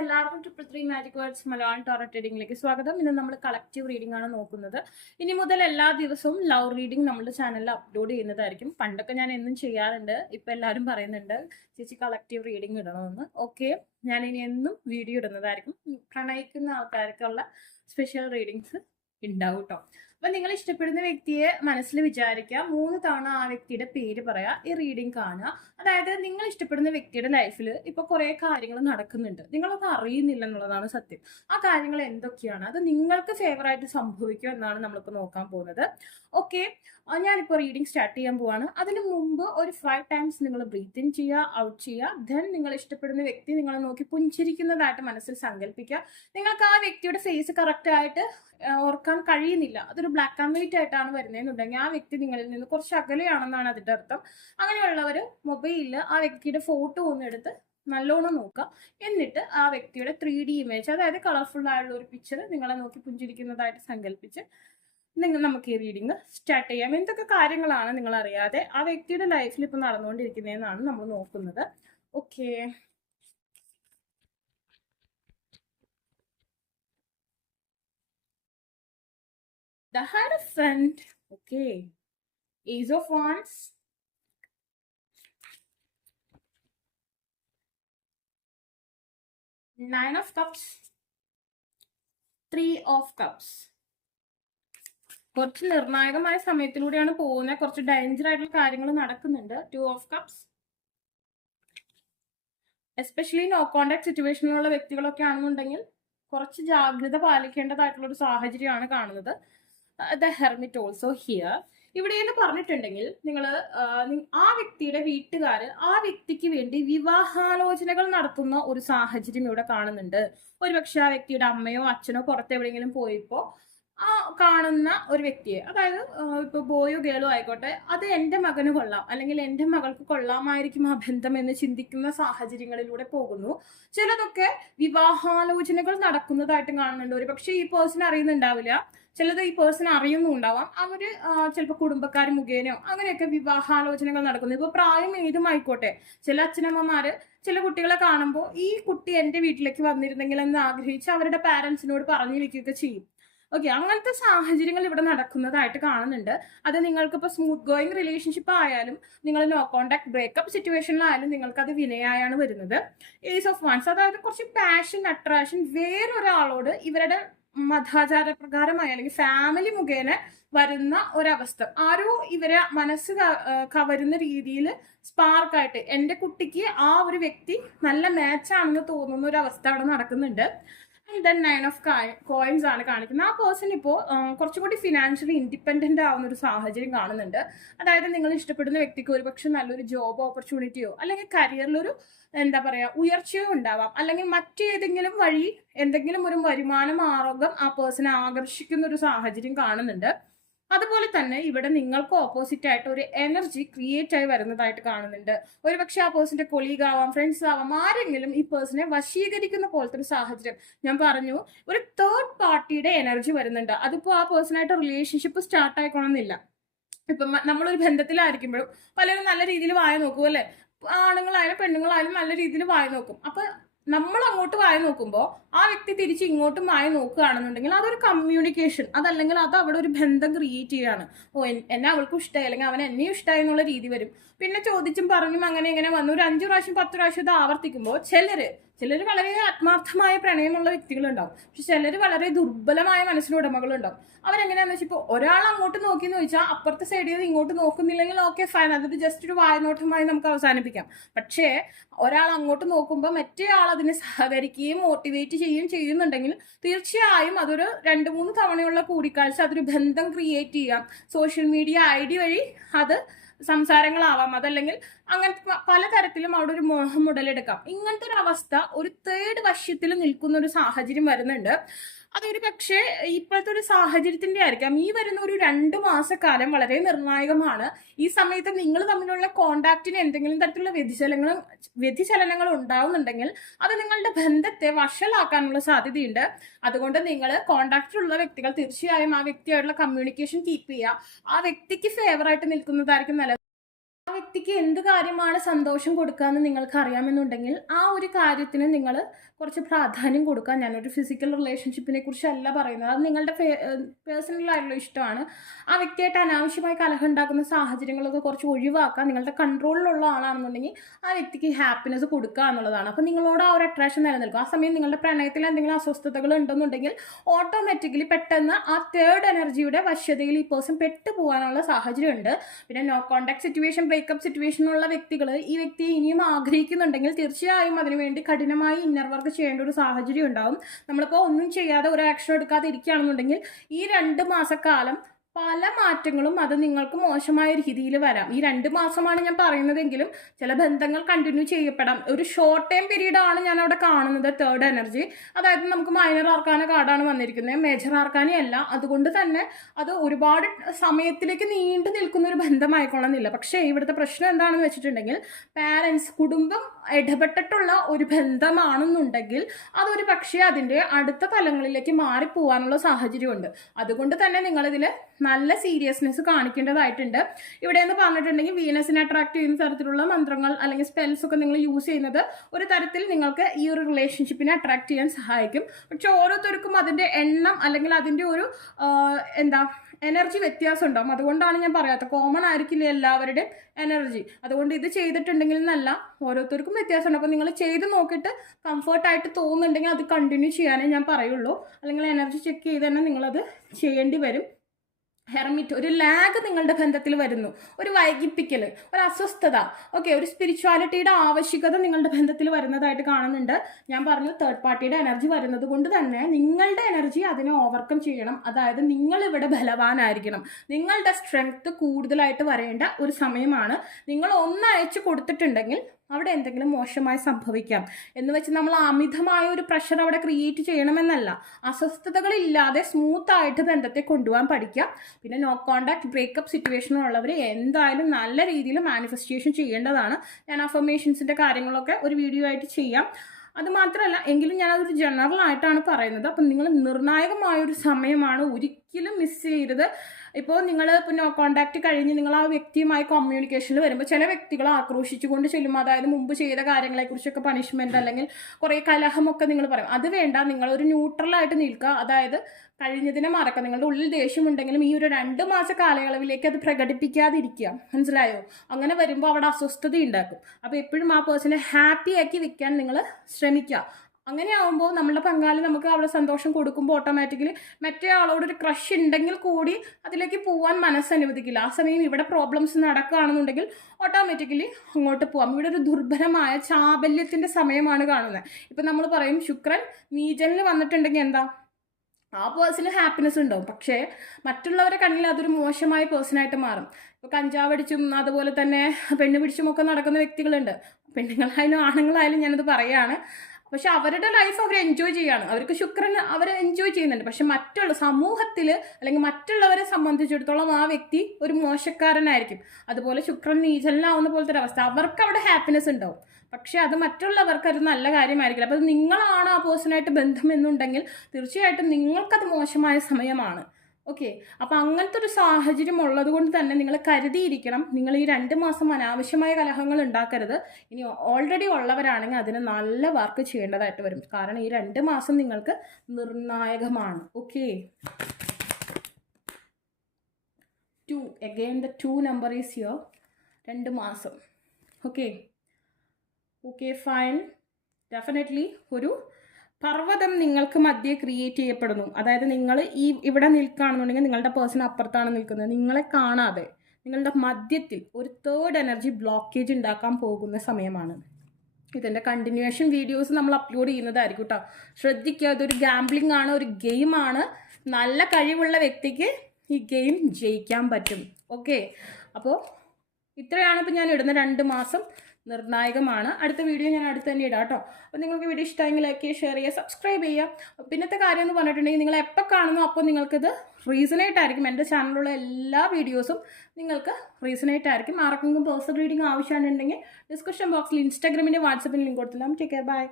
എല്ലാവർക്കും 333 magic words Malayalam taro റീഡിംഗിലേക്ക് സ്വാഗതം. ഇന്ന് നമ്മൾ കളക്റ്റീവ് റീഡിംഗ് ആണ് നോക്കുന്നത്. ഇനി മുതൽ എല്ലാ ദിവസവും ലവ് റീഡിംഗ് നമ്മുടെ ചാനലിൽ അപ്ലോഡ് ചെയ്യുന്നതായിരിക്കും. പണ്ടൊക്കെ ഞാൻ എന്നും ചെയ്യാറുണ്ട്. ഇപ്പൊ എല്ലാവരും പറയുന്നുണ്ട് ചേച്ചി കളക്റ്റീവ് റീഡിംഗ് ഇടണമെന്ന്. ഓക്കെ, ഞാൻ ഇനി എന്നും വീഡിയോ ഇടുന്നതായിരിക്കും. പ്രണയിക്കുന്ന ആൾക്കാർക്കുള്ള സ്പെഷ്യൽ റീഡിങ്സ് ഉണ്ടാവും കേട്ടോ. അപ്പൊ നിങ്ങൾ ഇഷ്ടപ്പെടുന്ന വ്യക്തിയെ മനസ്സിൽ വിചാരിക്കുക, 3 തവണ ആ വ്യക്തിയുടെ പേര് പറയാ, ഈ റീഡിംഗ് കാണുക. അതായത് നിങ്ങൾ ഇഷ്ടപ്പെടുന്ന വ്യക്തിയുടെ ലൈഫിൽ ഇപ്പൊ കുറെ കാര്യങ്ങൾ നടക്കുന്നുണ്ട്, നിങ്ങളൊന്നും അറിയുന്നില്ല എന്നുള്ളതാണ് സത്യം. ആ കാര്യങ്ങൾ എന്തൊക്കെയാണ്, അത് നിങ്ങൾക്ക് ഫേവറായിട്ട് സംഭവിക്കും എന്നാണ് നമ്മളിപ്പോ നോക്കാൻ പോകുന്നത്. ഓക്കെ, ഞാനിപ്പോൾ റീഡിംഗ് സ്റ്റാർട്ട് ചെയ്യാൻ പോവാണ്. അതിന് മുമ്പ് ഒരു 5 ടൈംസ് നിങ്ങൾ ബ്രീത്ത് ഇൻ ചെയ്യുക, ഔട്ട് ചെയ്യുക. ദെൻ നിങ്ങൾ ഇഷ്ടപ്പെടുന്ന വ്യക്തി നിങ്ങളെ നോക്കി പുഞ്ചിരിക്കുന്നതായിട്ട് മനസ്സിൽ സങ്കല്പിക്കുക. നിങ്ങൾക്ക് ആ വ്യക്തിയുടെ ഫേസ് കറക്റ്റ് ആയിട്ട് ഓർക്കാൻ കഴിയുന്നില്ല, അതൊരു ബ്ലാക്ക് ആൻഡ് വൈറ്റ് ആയിട്ടാണ് വരുന്നതെന്നുണ്ടെങ്കിൽ ആ വ്യക്തി നിങ്ങളിൽ നിന്ന് കുറച്ച് അകലെയാണെന്നാണ് അതിന്റെ അർത്ഥം. അങ്ങനെയുള്ളവർ മൊബൈലിൽ ആ വ്യക്തിയുടെ ഫോട്ടോ ഒന്ന് എടുത്ത് നല്ലോണം നോക്കുക. എന്നിട്ട് ആ വ്യക്തിയുടെ 3D ഇമേജ്, അതായത് കളർഫുൾ ആയുള്ള ഒരു പിക്ചർ നിങ്ങളെ നോക്കി പുഞ്ചിരിക്കുന്നതായിട്ട് സങ്കല്പിച്ച് നമുക്ക് ഈ റീഡിങ് സ്റ്റാർട്ട് ചെയ്യാം. എന്തൊക്കെ കാര്യങ്ങളാണ് നിങ്ങൾ അറിയാതെ ആ വ്യക്തിയുടെ ലൈഫിൽ ഇപ്പൊ നടന്നുകൊണ്ടിരിക്കുന്നതെന്നാണ് നമ്മൾ നോക്കുന്നത്. Okay, the Hierophant. Okay, Ace of Wands, Nine of Cups, Three of Cups. കുറച്ച് നിർണായകമായ സമയത്തിലൂടെയാണ് പോകുന്നത്, കുറച്ച് ഡേഞ്ചർ ആയിട്ടുള്ള കാര്യങ്ങൾ നടക്കുന്നുണ്ട്. 2 of cups. Especially no contact സിറ്റുവേഷനിലുള്ള വ്യക്തികളൊക്കെ ആണെന്നുണ്ടെങ്കിൽ കുറച്ച് ജാഗ്രത പാലിക്കേണ്ടതായിട്ടുള്ള ഒരു സാഹചര്യമാണ് കാണുന്നത്. The hermit also here. ഇവിടെ എന്ന് പറഞ്ഞിട്ടുണ്ടെങ്കിൽ നിങ്ങൾ ആ വ്യക്തിയുടെ വീട്ടുകാര് ആ വ്യക്തിക്ക് വേണ്ടി വിവാഹാലോചനകൾ നടത്തുന്ന ഒരു സാഹചര്യം ഇവിടെ കാണുന്നുണ്ട്. ഒരുപക്ഷെ ആ വ്യക്തിയുടെ അമ്മയോ അച്ഛനോ പുറത്തെവിടെയെങ്കിലും പോയപ്പോ ആ കാണുന്ന ഒരു വ്യക്തിയെ, അതായത് ഇപ്പൊ ബോയോ ഗേളോ ആയിക്കോട്ടെ, അത് എന്റെ മകന് കൊള്ളാം അല്ലെങ്കിൽ എന്റെ മകൾക്ക് കൊള്ളാമായിരിക്കും ആ ബന്ധം എന്ന് ചിന്തിക്കുന്ന സാഹചര്യങ്ങളിലൂടെ പോകുന്നു. ചിലതൊക്കെ വിവാഹാലോചനകൾ നടക്കുന്നതായിട്ട് കാണുന്നുണ്ട്. ഒരു പക്ഷെ ഈ പേഴ്സൺ അറിയുന്നുണ്ടാവില്ല, ചിലത് ഈ പേഴ്സൺ അറിയുന്നുണ്ടാവാം. അവര് ചിലപ്പോൾ കുടുംബക്കാർ മുഖേനയോ അങ്ങനെയൊക്കെ വിവാഹാലോചനകൾ നടക്കുന്നു. ഇപ്പൊ പ്രായം ഏതുമായിക്കോട്ടെ, ചില അച്ഛനമ്മമാര് ചില കുട്ടികളെ കാണുമ്പോൾ ഈ കുട്ടി എന്റെ വീട്ടിലേക്ക് വന്നിരുന്നെങ്കിൽ എന്ന് ആഗ്രഹിച്ച് അവരുടെ പാരന്റ്സിനോട് പറഞ്ഞു വെക്കുകയൊക്കെ ചെയ്യും. ഓക്കെ, അങ്ങനത്തെ സാഹചര്യങ്ങൾ ഇവിടെ നടക്കുന്നതായിട്ട് കാണുന്നുണ്ട്. അത് നിങ്ങൾക്കിപ്പോൾ സ്മൂത്ത് ഗോയിങ് റിലേഷൻഷിപ്പ് ആയാലും നിങ്ങൾ നോ കോണ്ടാക്ട് ബ്രേക്കപ്പ് സിറ്റുവേഷനിലായാലും നിങ്ങൾക്ക് അത് വിനയായാണ് വരുന്നത്. ഏസ് ഓഫ് വാൻസ്, അതായത് കുറച്ച് പാഷൻ, അട്രാക്ഷൻ വേറൊരാളോട് ഇവരുടെ മതാചാര പ്രകാരമായ അല്ലെങ്കിൽ ഫാമിലി മുഖേന വരുന്ന ഒരവസ്ഥ, ആരോ ഇവരെ മനസ്സ് കവരുന്ന രീതിയിൽ സ്പാർക്കായിട്ട് എന്റെ കുട്ടിക്ക് ആ ഒരു വ്യക്തി നല്ല മാച്ചാണെന്ന് തോന്നുന്ന ഒരു അവസ്ഥ അവിടെ നടക്കുന്നുണ്ട്. ദെൻ 9 ഓഫ് കോയിൻസ് ആണ് കാണിക്കുന്നത്. ആ പേഴ്സൺ ഇപ്പോൾ കുറച്ചും കൂടി ഫിനാൻഷ്യലി ഇൻഡിപെൻഡന്റ് ആവുന്ന ഒരു സാഹചര്യം കാണുന്നുണ്ട്. അതായത് നിങ്ങൾ ഇഷ്ടപ്പെടുന്ന വ്യക്തിക്ക് ഒരുപക്ഷെ നല്ലൊരു ജോബ് ഓപ്പർച്യൂണിറ്റിയോ അല്ലെങ്കിൽ കരിയറിലൊരു എന്താ പറയാ ഉയർച്ചയോ ഉണ്ടാവാം, അല്ലെങ്കിൽ മറ്റേതെങ്കിലും വഴി എന്തെങ്കിലും ഒരു വരുമാന മാർഗം ആ പേഴ്സണെ ആകർഷിക്കുന്ന ഒരു സാഹചര്യം കാണുന്നുണ്ട്. അതുപോലെ തന്നെ ഇവിടെ നിങ്ങൾക്ക് ഓപ്പോസിറ്റ് ആയിട്ട് ഒരു എനർജി ക്രിയേറ്റ് ആയി വരുന്നതായിട്ട് കാണുന്നുണ്ട്. ഒരുപക്ഷെ ആ പേഴ്സന്റെ കൊളീഗ് ആവാം, ഫ്രണ്ട്സ് ആവാം, ആരെങ്കിലും ഈ പേഴ്സണെ വശീകരിക്കുന്ന പോലത്തെ ഒരു സാഹചര്യം. ഞാൻ പറഞ്ഞു, ഒരു തേർഡ് പാർട്ടിയുടെ എനർജി വരുന്നുണ്ട്. അതിപ്പോ ആ പേഴ്സണായിട്ട് റിലേഷൻഷിപ്പ് സ്റ്റാർട്ട് ആയിക്കോണമെന്നില്ല. ഇപ്പം നമ്മളൊരു ബന്ധത്തിലായിരിക്കുമ്പോഴും പലരും നല്ല രീതിയിൽ വായ നോക്കും അല്ലെ, ആണുങ്ങളായാലും പെണ്ണുങ്ങളായാലും നല്ല രീതിയിൽ വായ നോക്കും. അപ്പൊ നമ്മൾ അങ്ങോട്ട് വായ നോക്കുമ്പോൾ ആ വ്യക്തി തിരിച്ച് ഇങ്ങോട്ടും വായ നോക്കുകയാണെന്നുണ്ടെങ്കിൽ അതൊരു കമ്മ്യൂണിക്കേഷൻ, അതല്ലെങ്കിൽ അത് അവിടെ ഒരു ബന്ധം ക്രിയേറ്റ് ചെയ്യാണ്. എന്നെ അവൾക്കും ഇഷ്ടമായി അല്ലെങ്കിൽ അവൻ എന്നെയും ഇഷ്ടമായി എന്നുള്ള രീതി വരും. പിന്നെ ചോദിച്ചും പറഞ്ഞും അങ്ങനെ ഇങ്ങനെ വന്നു ഒരു 5 പ്രാവശ്യം 10 പ്രാവശ്യം ഇത് ആവർത്തിക്കുമ്പോൾ ചിലര് വളരെ ആത്മാർത്ഥമായ പ്രണയമുള്ള വ്യക്തികളുണ്ടാവും, പക്ഷെ ചിലര് വളരെ ദുർബലമായ മനസ്സിനുടമകളുണ്ടാവും. അവരെങ്ങനെയാന്ന് വെച്ചാൽ ഇപ്പോൾ ഒരാൾ അങ്ങോട്ട് നോക്കിയെന്ന് ചോദിച്ചാൽ അപ്പുറത്തെ സൈഡിൽ നിന്ന് ഇങ്ങോട്ട് നോക്കുന്നില്ലെങ്കിൽ ഓക്കെ ഫൈൻ, അതൊരു ജസ്റ്റ് ഒരു വായനോട്ടമായി നമുക്ക് അവസാനിപ്പിക്കാം. പക്ഷേ ഒരാൾ അങ്ങോട്ട് നോക്കുമ്പോൾ മറ്റേ ആൾ അതിനെ സഹകരിക്കുകയും മോട്ടിവേറ്റ് ചെയ്യുന്നുണ്ടെങ്കിൽ തീർച്ചയായും അതൊരു 2-3 തവണയുള്ള കൂടിക്കാഴ്ച അതൊരു ബന്ധം ക്രിയേറ്റ് ചെയ്യാം. സോഷ്യൽ മീഡിയ ID വഴി അത് സംസാരങ്ങളാവാം, അതല്ലെങ്കിൽ അങ്ങനത്തെ പലതരത്തിലും അവിടെ ഒരു മോഹം ഉടലെടുക്കാം. ഇങ്ങനത്തെ ഒരു അവസ്ഥ ഒരു തേർഡ് വശ്യത്തിൽ നിൽക്കുന്ന ഒരു സാഹചര്യം വരുന്നുണ്ട്. അതൊരു പക്ഷേ ഇപ്പോഴത്തെ ഒരു സാഹചര്യത്തിന്റെ ആയിരിക്കാം. ഈ വരുന്ന ഒരു 2 മാസക്കാലം വളരെ നിർണായകമാണ്. ഈ സമയത്ത് നിങ്ങൾ തമ്മിലുള്ള കോണ്ടാക്റ്റിന് എന്തെങ്കിലും തരത്തിലുള്ള വ്യതിചലനങ്ങൾ ഉണ്ടാവുന്നുണ്ടെങ്കിൽ അത് നിങ്ങളുടെ ബന്ധത്തെ വഷളാക്കാനുള്ള സാധ്യതയുണ്ട്. അതുകൊണ്ട് നിങ്ങൾ കോണ്ടാക്റ്റിലുള്ള വ്യക്തികൾ തീർച്ചയായും ആ വ്യക്തിയായിട്ടുള്ള കമ്മ്യൂണിക്കേഷൻ കീപ്പ് ചെയ്യുക. ആ വ്യക്തിക്ക് ഫേവറായിട്ട് നിൽക്കുന്നതായിരിക്കും നല്ലത്. ആ വ്യക്തിക്ക് എന്ത് കാര്യമാണ് സന്തോഷം കൊടുക്കുക എന്ന് നിങ്ങൾക്ക് അറിയാമെന്നുണ്ടെങ്കിൽ ആ ഒരു കാര്യത്തിന് നിങ്ങൾ കുറച്ച് പ്രാധാന്യം കൊടുക്കുക. ഞാനൊരു ഫിസിക്കൽ റിലേഷൻഷിപ്പിനെ കുറിച്ചല്ല പറയുന്നത്, അത് നിങ്ങളുടെ പേഴ്സണൽ ആയിട്ടുള്ള ഇഷ്ടമാണ്. ആ വ്യക്തിയായിട്ട് അനാവശ്യമായി കലഹം ഉണ്ടാക്കുന്ന സാഹചര്യങ്ങളൊക്കെ കുറച്ച് ഒഴിവാക്കുക. നിങ്ങളുടെ കൺട്രോളിലുള്ള ആളാണെന്നുണ്ടെങ്കിൽ ആ വ്യക്തിക്ക് ഹാപ്പിനെസ് കൊടുക്കുക എന്നുള്ളതാണ്. അപ്പോൾ നിങ്ങളോട് ആ ഒരു അട്രാക്ഷൻ നിലനിൽക്കും. ആ സമയം നിങ്ങളുടെ പ്രണയത്തിൽ എന്തെങ്കിലും അസ്വസ്ഥതകൾ ഉണ്ടെന്നുണ്ടെങ്കിൽ ഓട്ടോമാറ്റിക്കലി പെട്ടെന്ന് ആ തേർഡ് എനർജിയുടെ വശ്യതയിൽ ഈ പേഴ്സൺ പെട്ടുപോകാനുള്ള സാഹചര്യമുണ്ട്. പിന്നെ നോ കോണ്ടാക്ട് സിറ്റുവേഷൻ, ബ്രേക്കപ്പ് സിറ്റുവേഷനുള്ള വ്യക്തികൾ ഈ വ്യക്തിയെ ഇനിയും ആഗ്രഹിക്കുന്നുണ്ടെങ്കിൽ തീർച്ചയായും അതിനുവേണ്ടി കഠിനമായി ഇന്നർ വർക്ക് ചെയ്യേണ്ട ഒരു സാഹചര്യം ഉണ്ടാവും. നമ്മളിപ്പോൾ ഒന്നും ചെയ്യാതെ ഒരു ആക്ഷൻ എടുക്കാതെ ഇരിക്കുകയാണെന്നുണ്ടെങ്കിൽ ഈ 2 മാസക്കാലം പല മാറ്റങ്ങളും അത് നിങ്ങൾക്ക് മോശമായ രീതിയിൽ വരാം. ഈ 2 മാസമാണ് ഞാൻ പറയുന്നതെങ്കിലും ചില ബന്ധങ്ങൾ കണ്ടിന്യൂ ചെയ്യപ്പെടാം. ഒരു ഷോർട്ട് ടൈം പീരീഡ് ആണ് ഞാൻ അവിടെ കാണുന്നത് തേർഡ് എനർജി. അതായത് നമുക്ക് മൈനർ ആർക്കാന കാർഡാണ് വന്നിരിക്കുന്നത്, മേജർ ആർക്കാന അല്ല. അതുകൊണ്ട് തന്നെ അത് ഒരുപാട് സമയത്തിലേക്ക് നീണ്ടു നിൽക്കുന്ന ഒരു ബന്ധമായിക്കൊള്ളുന്നില്ല. പക്ഷേ ഇവിടുത്തെ പ്രശ്നം എന്താണെന്ന് വെച്ചിട്ടുണ്ടെങ്കിൽ പാരൻസ്, കുടുംബം ഇടപെട്ടിട്ടുള്ള ഒരു ബന്ധമാണെന്നുണ്ടെങ്കിൽ അതൊരു പക്ഷേ അതിൻ്റെ അടുത്ത തലങ്ങളിലേക്ക് മാറിപ്പോവാനുള്ള സാഹചര്യമുണ്ട്. അതുകൊണ്ട് തന്നെ നിങ്ങളിതിൽ നല്ല സീരിയസ്നെസ് കാണിക്കേണ്ടതായിട്ടുണ്ട്. ഇവിടെ എന്ന് പറഞ്ഞിട്ടുണ്ടെങ്കിൽ വീനസിനെ അട്രാക്ട് ചെയ്യുന്ന തരത്തിലുള്ള മന്ത്രങ്ങൾ അല്ലെങ്കിൽ സ്പെൽസ് ഒക്കെ നിങ്ങൾ യൂസ് ചെയ്യുന്നത് ഒരു തരത്തിൽ നിങ്ങൾക്ക് ഈ ഒരു റിലേഷൻഷിപ്പിനെ അട്രാക്ട് ചെയ്യാൻ സഹായിക്കും. പക്ഷെ ഓരോരുത്തർക്കും അതിൻ്റെ എണ്ണം അല്ലെങ്കിൽ അതിൻ്റെ ഒരു എനർജി വ്യത്യാസം ഉണ്ടാവും. അതുകൊണ്ടാണ് ഞാൻ പറയാത്തത്, കോമൺ ആയിരിക്കില്ല എല്ലാവരുടെയും എനർജി. അതുകൊണ്ട് ഇത് ചെയ്തിട്ടുണ്ടെങ്കിൽ എന്നല്ല, ഓരോരുത്തർക്കും വ്യത്യാസമുണ്ട്. അപ്പോൾ നിങ്ങൾ ചെയ്ത് നോക്കിയിട്ട് കംഫർട്ടായിട്ട് തോന്നുന്നുണ്ടെങ്കിൽ അത് കണ്ടിന്യൂ ചെയ്യാനേ ഞാൻ പറയുള്ളൂ. അല്ലെങ്കിൽ എനർജി ചെക്ക് ചെയ്ത് തന്നെ നിങ്ങളത് ചെയ്യേണ്ടി വരും. ഹെർമിറ്റ്, ഒരു ലാഗ് നിങ്ങളുടെ ബന്ധത്തിൽ വരുന്നു, ഒരു വൈകിപ്പിക്കൽ, ഒരു അസ്വസ്ഥത, ഓക്കെ, ഒരു സ്പിരിച്വാലിറ്റിയുടെ ആവശ്യകത നിങ്ങളുടെ ബന്ധത്തിൽ വരുന്നതായിട്ട് കാണുന്നുണ്ട്. ഞാൻ പറഞ്ഞു തേർഡ് പാർട്ടിയുടെ എനർജി വരുന്നത് കൊണ്ട് തന്നെ നിങ്ങളുടെ എനർജി അതിനെ ഓവർകം ചെയ്യണം. അതായത് നിങ്ങൾ ഇവിടെ ബലവാനായിരിക്കണം. നിങ്ങളുടെ സ്ട്രെങ്ത് കൂടുതലായിട്ട് വരേണ്ട ഒരു സമയമാണ്. നിങ്ങൾ ഒന്ന് അയച്ചു കൊടുത്തിട്ടുണ്ടെങ്കിൽ അവിടെ എന്തെങ്കിലും മോശമായി സംഭവിക്കാം. എന്ന് വെച്ച് നമ്മൾ അമിതമായ ഒരു പ്രഷർ അവിടെ ക്രിയേറ്റ് ചെയ്യണമെന്നല്ല. അസ്വസ്ഥതകളില്ലാതെ സ്മൂത്തായിട്ട് ബന്ധത്തെ കൊണ്ടുപോകാൻ പഠിക്കാം. പിന്നെ നോ കോണ്ടാക്ട് ബ്രേക്കപ്പ് സിറ്റുവേഷനുള്ളവർ എന്തായാലും നല്ല രീതിയിൽ മാനിഫെസ്റ്റേഷൻ ചെയ്യേണ്ടതാണ്. ഞാൻ അഫർമേഷൻസിൻ്റെ കാര്യങ്ങളൊക്കെ ഒരു വീഡിയോ ആയിട്ട് ചെയ്യാം. അത് മാത്രമല്ല, എങ്കിലും ഞാനതൊരു ജനറൽ ആയിട്ടാണ് പറയുന്നത്. അപ്പം നിങ്ങൾ നിർണായകമായൊരു സമയമാണ്, ഒരിക്കലും മിസ് ചെയ്യരുത്. ഇപ്പോൾ നിങ്ങൾ നോ കോണ്ടാക്ട് കഴിഞ്ഞ് നിങ്ങൾ ആ വ്യക്തിയുമായി കമ്മ്യൂണിക്കേഷനിൽ വരുമ്പോൾ ചില വ്യക്തികൾ ആക്രോശിച്ചുകൊണ്ട് ചെല്ലും. അതായത് മുമ്പ് ചെയ്ത കാര്യങ്ങളെക്കുറിച്ചൊക്കെ പണിഷ്മെൻറ്റ് അല്ലെങ്കിൽ കുറേ കലഹമൊക്കെ നിങ്ങൾ പറയും. അത് വേണ്ട, നിങ്ങളൊരു ന്യൂട്രലായിട്ട് നിൽക്കുക. അതായത് കഴിഞ്ഞതിനെ മറക്കുക. നിങ്ങളുടെ ഉള്ളിൽ ദേഷ്യമുണ്ടെങ്കിലും ഈ ഒരു 2 മാസ കാലയളവിലേക്ക് അത് പ്രകടിപ്പിക്കാതിരിക്കുക. മനസ്സിലായോ? അങ്ങനെ വരുമ്പോൾ അവിടെ അസ്വസ്ഥത ഉണ്ടാക്കും. അപ്പോൾ എപ്പോഴും ആ പേഴ്സണെ ഹാപ്പി ആക്കി വെക്കാൻ നിങ്ങൾ ശ്രമിക്കുക. അങ്ങനെയാവുമ്പോൾ നമ്മളുടെ പങ്കാളി നമുക്ക് അവിടെ സന്തോഷം കൊടുക്കുമ്പോൾ ഓട്ടോമാറ്റിക്കലി മറ്റേ ആളോടൊരു ക്രഷ് ഉണ്ടെങ്കിൽ കൂടി അതിലേക്ക് പോകാൻ മനസ്സനുവദിക്കില്ല. ആ സമയം ഇവിടെ പ്രോബ്ലംസ് നടക്കുകയാണെന്നുണ്ടെങ്കിൽ ഓട്ടോമാറ്റിക്കലി അങ്ങോട്ട് പോകാം. ഇവിടെ ഒരു ദുർബലമായ ചാബല്യത്തിൻ്റെ സമയമാണ് കാണുന്നത്. ഇപ്പം നമ്മൾ പറയും ശുക്രൻ നീചനിൽ വന്നിട്ടുണ്ടെങ്കിൽ എന്താ, ആ പേഴ്സണ് ഹാപ്പിനെസ് ഉണ്ടാവും. പക്ഷേ മറ്റുള്ളവരെ കണ്ണിൽ അതൊരു മോശമായ പേഴ്സണായിട്ട് മാറും. ഇപ്പോൾ കഞ്ചാവടിച്ചും അതുപോലെ തന്നെ പെണ്ണ് പിടിച്ചും ഒക്കെ നടക്കുന്ന വ്യക്തികളുണ്ട്. പെണ്ണുങ്ങളായാലും ആണുങ്ങളായാലും ഞാനത് പറയുകയാണ്. പക്ഷെ അവരുടെ ലൈഫ് അവർ എൻജോയ് ചെയ്യാണ്. അവർക്ക് ശുക്രൻ അവർ എൻജോയ് ചെയ്യുന്നുണ്ട്. പക്ഷെ മറ്റുള്ള സമൂഹത്തിൽ അല്ലെങ്കിൽ മറ്റുള്ളവരെ സംബന്ധിച്ചിടത്തോളം ആ വ്യക്തി ഒരു മോശക്കാരനായിരിക്കും. അതുപോലെ ശുക്രൻ നീചലനാവുന്ന പോലത്തെ ഒരു അവസ്ഥ. അവർക്ക് അവിടെ ഹാപ്പിനെസ് ഉണ്ടാവും, പക്ഷെ അത് മറ്റുള്ളവർക്ക് ഒരു നല്ല കാര്യമായിരിക്കില്ല. അപ്പോൾ നിങ്ങളാണ് ആ പേഴ്സണായിട്ട് ബന്ധം എന്നുണ്ടെങ്കിൽ തീർച്ചയായിട്ടും നിങ്ങൾക്കത് മോശമായ സമയമാണ്. ഓക്കെ, അപ്പോൾ അങ്ങനത്തെ ഒരു സാഹചര്യം ഉള്ളത് കൊണ്ട് തന്നെ നിങ്ങൾ കരുതിയിരിക്കണം. നിങ്ങൾ ഈ 2 മാസം അനാവശ്യമായ കലഹങ്ങൾ ഉണ്ടാക്കരുത്. ഇനി ഓൾറെഡി ഉള്ളവരാണെങ്കിൽ അതിന് നല്ല വർക്ക് ചെയ്യേണ്ടതായിട്ട് വരും. കാരണം ഈ 2 മാസം നിങ്ങൾക്ക് നിർണായകമാണ്. Okay, 2 again the 2 number is here. 2 മാസം. Okay fine. ഡെഫിനറ്റ്ലി ഒരു പർവ്വതം നിങ്ങൾക്ക് മധ്യേ ക്രിയേറ്റ് ചെയ്യപ്പെടുന്നു. അതായത് നിങ്ങൾ ഇവിടെ നിൽക്കുകയാണെന്നുണ്ടെങ്കിൽ നിങ്ങളുടെ പേഴ്സൺ അപ്പുറത്താണ് നിൽക്കുന്നത്. നിങ്ങളെ കാണാതെ നിങ്ങളുടെ മധ്യത്തിൽ ഒരു തേർഡ് എനർജി ബ്ലോക്കേജ് ഉണ്ടാക്കാൻ പോകുന്ന സമയമാണ്. ഇതിൻ്റെ കണ്ടിന്യൂവേഷൻ വീഡിയോസ് നമ്മൾ അപ്ലോഡ് ചെയ്യുന്നതായിരിക്കും കേട്ടോ. ശ്രദ്ധിക്കുക, ഇതൊരു ഗാംബ്ലിംഗ് ആണ്, ഒരു ഗെയിമാണ്. നല്ല കഴിവുള്ള വ്യക്തിക്ക് ഈ ഗെയിം ജയിക്കാൻ പറ്റും. ഓക്കെ, അപ്പോൾ ഇത്രയാണ് ഇപ്പോൾ ഞാൻ ഇടുന്ന 2 മാസം നിർണായകമാണ്. അടുത്ത വീഡിയോ ഞാൻ അടുത്ത് തന്നെ ഇടാം കേട്ടോ. അപ്പോൾ നിങ്ങൾക്ക് വീഡിയോ ഇഷ്ടമെങ്കിൽ ലൈക്ക് ചെയ്യുക, ഷെയർ ചെയ്യുക, സബ്സ്ക്രൈബ് ചെയ്യുക. പിന്നത്തെ കാര്യം എന്ന് പറഞ്ഞിട്ടുണ്ടെങ്കിൽ നിങ്ങൾ എപ്പോൾ കാണുന്നു അപ്പോൾ നിങ്ങൾക്കിത് റീസണേറ്റ് ആയിരിക്കും. എൻ്റെ ചാനലിലുള്ള എല്ലാ വീഡിയോസും നിങ്ങൾക്ക് റീസണേറ്റ് ആയിരിക്കും. ആർക്കെങ്കിലും പേഴ്സണൽ റീഡിംഗ് ആവശ്യമുണ്ടെങ്കിൽ ഡിസ്ക്രിപ്ഷൻ ബോക്സിൽ ഇൻസ്റ്റാഗ്രാമിൻ്റെ വാട്സപ്പിൽ ലിങ്ക് കൊടുത്തില്ല. Take care, by.